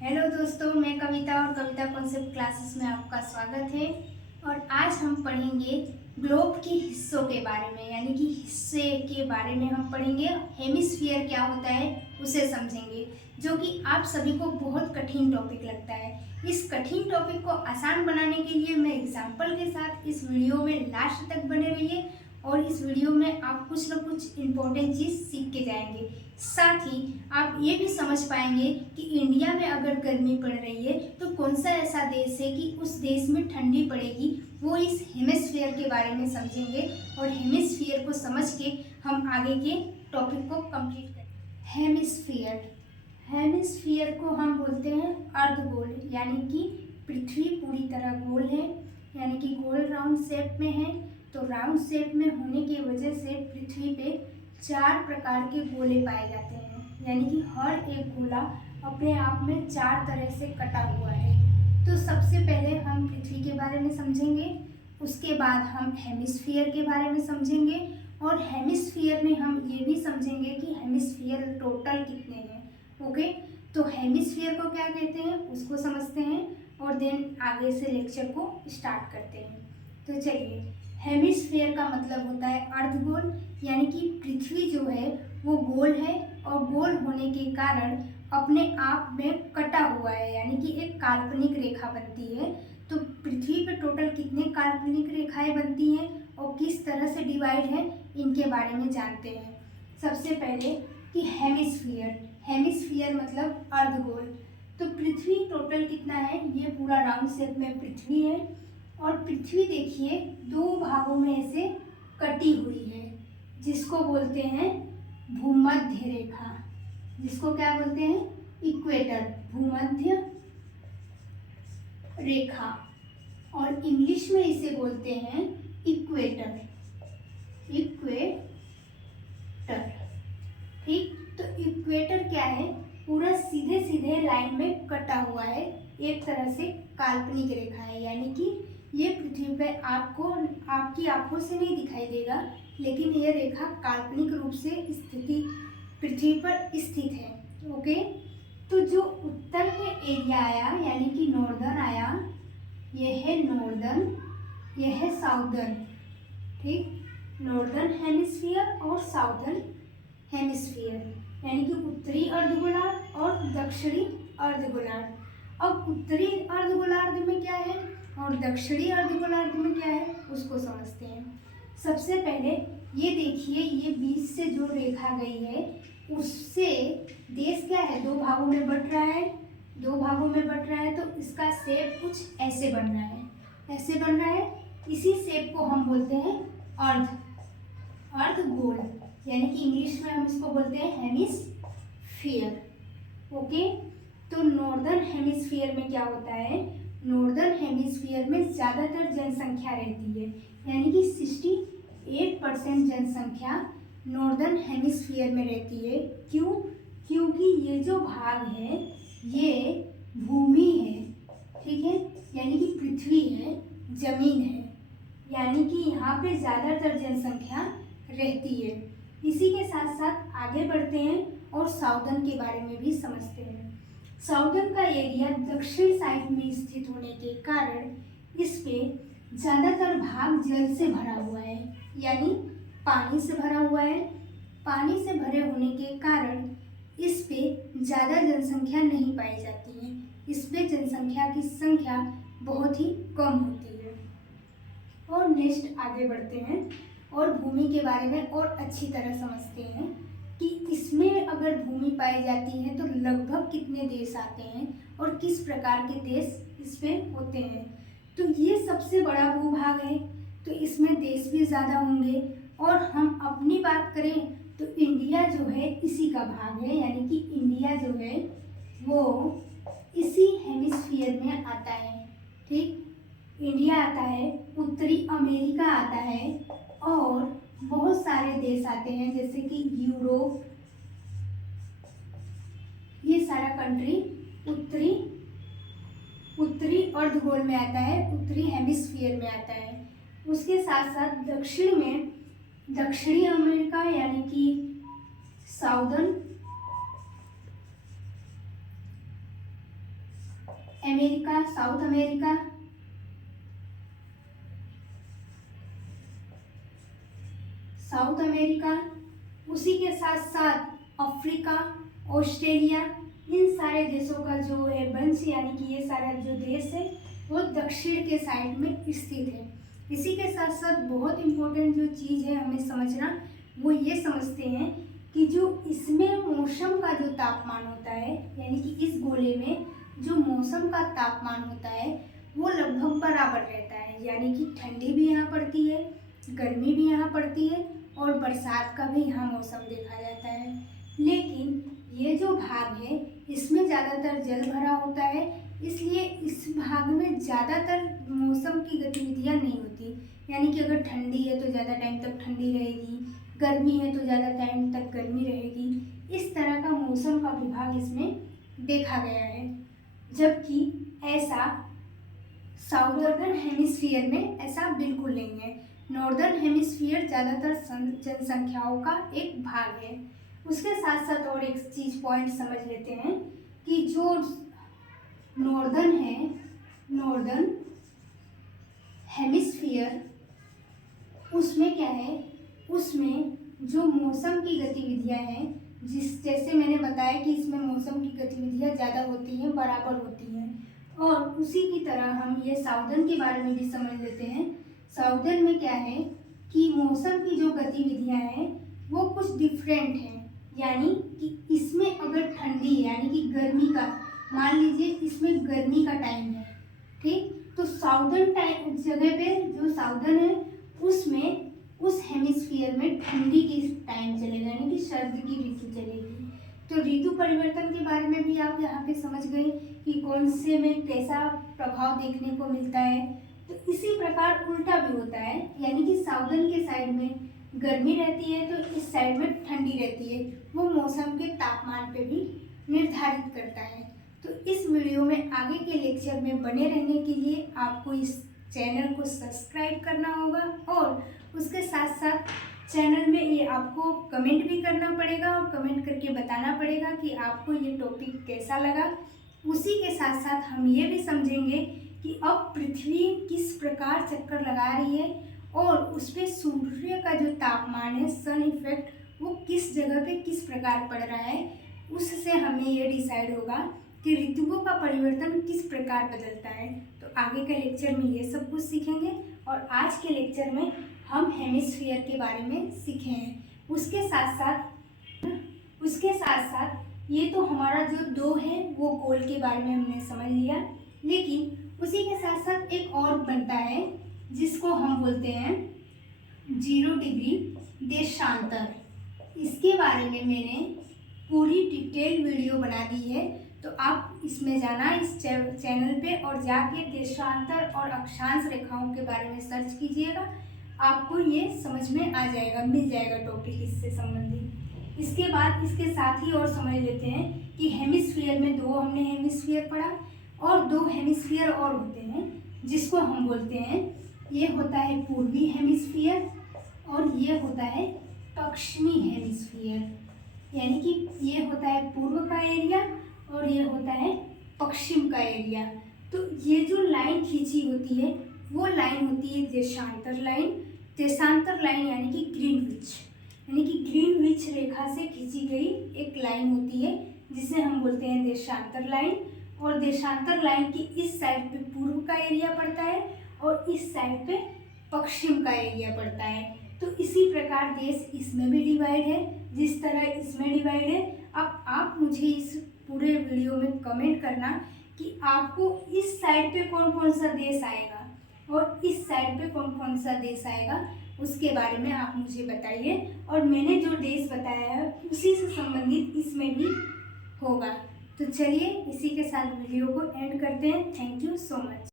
Hello दोस्तों, मैं कविता और कविता कॉन्सेप्ट क्लासेस में आपका स्वागत है। और आज हम पढ़ेंगे ग्लोब के हिस्सों के बारे में, यानी कि हिस्से के बारे में हम पढ़ेंगे। हेमिस्फीयर क्या होता है उसे समझेंगे, जो कि आप सभी को बहुत कठिन टॉपिक लगता है। इस कठिन टॉपिक को आसान बनाने के लिए मैं एग्जाम्पल के साथ इस वीडियो में लास्ट तक बने रहिए और इस वीडियो में आप कुछ न कुछ इम्पोर्टेंट चीज़ सीख के जाएंगे। साथ ही आप ये भी समझ पाएंगे कि इंडिया में अगर गर्मी पड़ रही है तो कौन सा ऐसा देश है कि उस देश में ठंडी पड़ेगी, वो इस हेमिस्फीयर के बारे में समझेंगे। और हेमिस्फीयर को समझ के हम आगे के टॉपिक को कंप्लीट करेंगे। हेमिस्फीयर हेमिस्फीयर को हम बोलते हैं अर्धगोल, यानी कि पृथ्वी पूरी तरह गोल है, यानी कि गोल राउंड शेप में है। तो राउंड शेप में होने की वजह से पृथ्वी पे 4 प्रकार के गोले पाए जाते हैं, यानी कि हर एक गोला अपने आप में 4 तरह से कटा हुआ है। तो सबसे पहले हम पृथ्वी के बारे में समझेंगे, उसके बाद हम हेमिस्फीयर के बारे में समझेंगे, और हेमिस्फीयर में हम ये भी समझेंगे कि हेमिस्फीयर टोटल कितने हैं। ओके, तो हेमिस्फीयर को क्या कहते हैं उसको समझते हैं और देन आगे से लेक्चर को स्टार्ट करते हैं। तो चलिए, हेमिस्फीयर का मतलब होता है अर्धगोल, यानी कि पृथ्वी जो है वो गोल है और गोल होने के कारण अपने आप में कटा हुआ है, यानी कि एक काल्पनिक रेखा बनती है। तो पृथ्वी पे टोटल कितने काल्पनिक रेखाएं बनती हैं और किस तरह से डिवाइड है, इनके बारे में जानते हैं। सबसे पहले कि हेमिस्फीयर मतलब अर्धगोल। तो पृथ्वी टोटल कितना है, ये पूरा राउंड शेप में पृथ्वी है और पृथ्वी देखिए 2 भागों में ऐसे कटी हुई है, जिसको बोलते हैं भूमध्य रेखा, जिसको क्या बोलते हैं, इक्वेटर, भूमध्य रेखा, और इंग्लिश में इसे बोलते हैं इक्वेटर। ठीक, तो इक्वेटर क्या है, पूरा सीधे सीधे लाइन में कटा हुआ है, एक तरह से काल्पनिक रेखा है, यानी कि ये पृथ्वी पे आपको आपकी आंखों से नहीं दिखाई देगा, लेकिन ये रेखा काल्पनिक रूप से पृथ्वी पर स्थित है। ओके, तो जो उत्तर में एरिया आया, यानी कि नॉर्दर्न आया, ये है नॉर्दर्न, ये है साउदर्न। ठीक, नॉर्दर्न हेमिस्फीयर और साउदर्न हेमिस्फीयर, यानी कि उत्तरी अर्धगोलार्ध और दक्षिणी अर्धगोलार्ध। अब उत्तरी अर्धगोलार्ध में क्या है और दक्षिणी अर्धगोलार्ध में क्या है उसको समझते हैं। सबसे पहले ये देखिए, ये बीच से जो रेखा गई है उससे देश क्या है, 2 भागों में बट रहा है। 2 भागों में बट रहा है तो इसका शेप कुछ ऐसे बन रहा है, ऐसे बन रहा है। इसी शेप को हम बोलते हैं अर्धगोल, यानी कि इंग्लिश में हम इसको बोलते हैं हेमिस्फीयर। ओके, तो नॉर्दर्न हेमिस्फीयर में क्या होता है, नॉर्दर्न हेमिस्फीयर में ज़्यादातर जनसंख्या रहती है, यानी कि 68% जनसंख्या नॉर्दर्न हेमिस्फीयर में रहती है। क्यों? क्योंकि ये जो भाग है ये भूमि है, ठीक है, यानी कि पृथ्वी है, जमीन है, यानी कि यहाँ पे ज़्यादातर जनसंख्या रहती है। इसी के साथ साथ आगे बढ़ते हैं और साउदर्न के बारे में भी समझते हैं। साउदर्न का एरिया दक्षिण साइड में स्थित होने के कारण इस पे ज़्यादातर भाग जल से भरा हुआ है, यानी पानी से भरा हुआ है। पानी से भरे होने के कारण इस पे ज़्यादा जनसंख्या नहीं पाई जाती है, इस पे जनसंख्या की संख्या बहुत ही कम होती है। और नेक्स्ट आगे बढ़ते हैं और भूमि के बारे में और अच्छी तरह समझते हैं कि इसमें अगर भूमि पाई जाती है तो लगभग कितने देश आते हैं और किस प्रकार के देश इस पे होते हैं। तो ये सबसे बड़ा भूभाग है, तो इसमें देश भी ज़्यादा होंगे। और हम अपनी बात करें तो इंडिया जो है इसी का भाग है, यानी कि इंडिया जो है वो इसी हेमिस्फीयर में आता है। ठीक, इंडिया आता है, उत्तरी अमेरिका आता है और बहुत सारे देश आते हैं, जैसे कि यूरोप, ये सारा कंट्री उत्तरी अर्धगोल में आता है, उत्तरी हेमिस्फीयर में आता है। उसके साथ साथ दक्षिण में दक्षिणी अमेरिका, यानी कि southern America, south America, south America, उसी के साथ साथ अफ्रीका, ऑस्ट्रेलिया, इन सारे देशों का जो है वंश यानी कि ये सारा जो देश है वो दक्षिण के साइड में स्थित है। इसी के साथ साथ बहुत इम्पोर्टेंट जो चीज़ है हमें समझना, वो ये समझते हैं कि जो इसमें मौसम का जो तापमान होता है यानी कि इस गोले में जो मौसम का तापमान होता है वो लगभग बराबर रहता है, यानी कि ठंडी भी यहाँ पड़ती है, गर्मी भी यहाँ पड़ती है और बरसात का भी यहाँ मौसम देखा जाता है। लेकिन ये जो भाग है इसमें ज़्यादातर जल भरा होता है, इसलिए इस भाग में ज़्यादातर मौसम की गतिविधियाँ नहीं होती, यानी कि अगर ठंडी है तो ज़्यादा टाइम तक ठंडी रहेगी, गर्मी है तो ज़्यादा टाइम तक गर्मी रहेगी। इस तरह का मौसम का विभाग इसमें देखा गया है, जबकि ऐसा साउदर्न हेमिस्फीयर में ऐसा बिल्कुल नहीं है। नॉर्दर्न हेमिस्फीयर ज़्यादातर जनसंख्याओं का एक भाग है। उसके साथ साथ और एक चीज़ पॉइंट समझ लेते हैं कि जो नॉर्दर्न है, नॉर्दर्न हेमिस्फीयर, उसमें क्या है, उसमें जो मौसम की गतिविधियां हैं, जैसे मैंने बताया कि इसमें मौसम की गतिविधियां ज़्यादा होती हैं, बराबर होती हैं। और उसी की तरह हम ये साउदर्न के बारे में भी समझ लेते हैं। साउदर्न में क्या है कि मौसम की जो गतिविधियां हैं वो कुछ डिफरेंट हैं, यानी कि इसमें अगर ठंडी है यानी कि गर्मी का, मान लीजिए इसमें गर्मी का टाइम है, ठीक, तो साउदर्न टाइम जगह पे जो साउदर्न है उसमें उस हेमिस्फीयर में ठंडी की टाइम चलेगा, यानी कि सर्द की ऋतु चलेगी। तो ऋतु परिवर्तन के बारे में भी आप यहाँ पे समझ गए कि कौन से में कैसा प्रभाव देखने को मिलता है। तो इसी प्रकार उल्टा भी होता है, यानी कि साउदर्न के साइड में गर्मी रहती है तो इस साइड में ठंडी रहती है, वो मौसम के तापमान पे भी निर्धारित करता है। तो इस वीडियो में आगे के लेक्चर में बने रहने के लिए आपको इस चैनल को सब्सक्राइब करना होगा और उसके साथ साथ चैनल में ये आपको कमेंट भी करना पड़ेगा और कमेंट करके बताना पड़ेगा कि आपको ये टॉपिक कैसा लगा। उसी के साथ साथ हम ये भी समझेंगे कि अब पृथ्वी किस प्रकार चक्कर लगा रही है और उस पर सूर्य का जो तापमान है, सन इफेक्ट, वो किस जगह पे किस प्रकार पड़ रहा है, उससे हमें ये डिसाइड होगा कि ऋतुओं का परिवर्तन किस प्रकार बदलता है। तो आगे के लेक्चर में ये सब कुछ सीखेंगे और आज के लेक्चर में हम हेमिस्फीयर के बारे में सीखे हैं। उसके साथ साथ ये तो हमारा जो दो है वो गोल के बारे में हमने समझ लिया, लेकिन उसी के साथ साथ एक और बनता है जिसको हम बोलते हैं 0 डिग्री देशांतर। इसके बारे में मैंने पूरी डिटेल वीडियो बना दी है, तो आप इसमें जाना इस चैनल पे और जाके देशांतर और अक्षांश रेखाओं के बारे में सर्च कीजिएगा, आपको ये समझ में आ जाएगा, मिल जाएगा टॉपिक इससे संबंधित। इसके बाद इसके साथ ही और समझ लेते हैं कि हेमिस्फीयर में दो हमने हेमिस्फीयर पढ़ा और दो हेमिस्फीयर और होते हैं जिसको हम बोलते हैं, ये होता है पूर्वी हेमिस्फीयर और ये होता है पश्चिमी हेमिस्फीयर, यानी कि ये होता है पूर्व का एरिया और ये होता है पश्चिम का एरिया। तो ये जो लाइन खींची होती है वो लाइन होती है देशांतर लाइन। देशांतर लाइन यानी कि ग्रीनविच, यानी कि ग्रीनविच रेखा से खींची गई एक लाइन होती है जिसे हम बोलते हैं देशांतर लाइन। और देशांतर लाइन की इस साइड पे पूर्व का एरिया पड़ता है और इस साइड पे पश्चिम का एरिया पड़ता है। तो इसी प्रकार देश इसमें भी डिवाइड है जिस तरह इसमें डिवाइड है। अब आप मुझे इस पूरे वीडियो में कमेंट करना कि आपको इस साइड पे कौन कौन सा देश आएगा और इस साइड पे कौन कौन सा देश आएगा, उसके बारे में आप मुझे बताइए। और मैंने जो देश बताया है उसी से संबंधित इसमें भी होगा। तो चलिए इसी के साथ वीडियो को एंड करते हैं। Thank you so much.